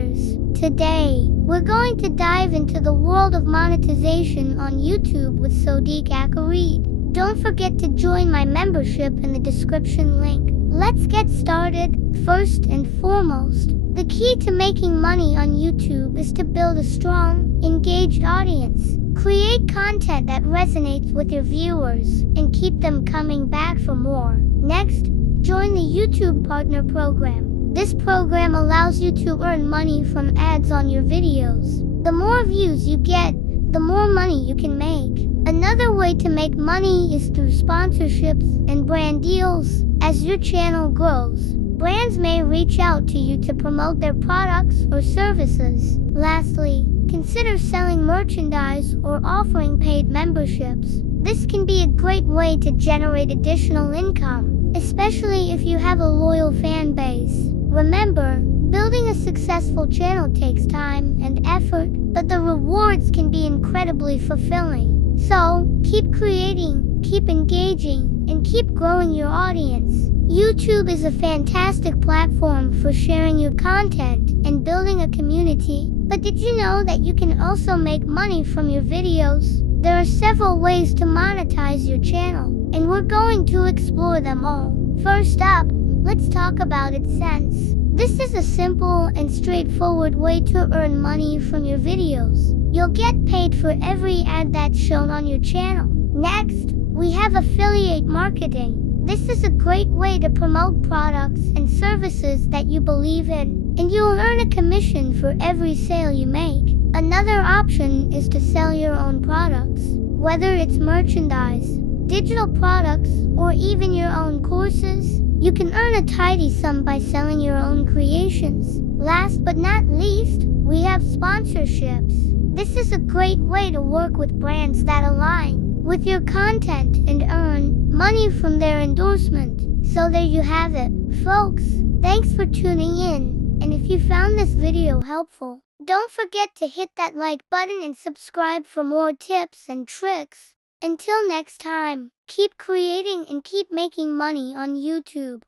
creators. Today, we're going to dive into the world of monetization on YouTube with Sodiq Akareed. Don't forget to join my membership in the description link. Let's get started. First and foremost, the key to making money on YouTube is to build a strong, engaged audience. Create content that resonates with your viewers and keep them coming back for more. Next, join the YouTube Partner Program. This program allows you to earn money from ads on your videos. The more views you get, the more money you can make. Another way to make money is through sponsorships and brand deals. As your channel grows, brands may reach out to you to promote their products or services. Lastly, consider selling merchandise or offering paid memberships. This can be a great way to generate additional income, especially if you have a loyal fan base. Remember, building a successful channel takes time and effort, but the rewards can be incredibly fulfilling. So, keep creating, keep engaging, and keep growing your audience. YouTube is a fantastic platform for sharing your content and building a community. But did you know that you can also make money from your videos? There are several ways to monetize your channel, and we're going to explore them all. First up, let's talk about AdSense. This is a simple and straightforward way to earn money from your videos. You'll get paid for every ad that's shown on your channel. Next, we have affiliate marketing. This is a great way to promote products and services that you believe in, and you'll earn a commission for every sale you make. Another option is to sell your own products, whether it's merchandise, digital products, or even your own courses. You can earn a tidy sum by selling your own creations. Last but not least, we have sponsorships. This is a great way to work with brands that align with your content and earn money from their endorsement. So there you have it, folks. Thanks for tuning in. And if you found this video helpful, don't forget to hit that like button and subscribe for more tips and tricks. Until next time, keep creating and keep making money on YouTube.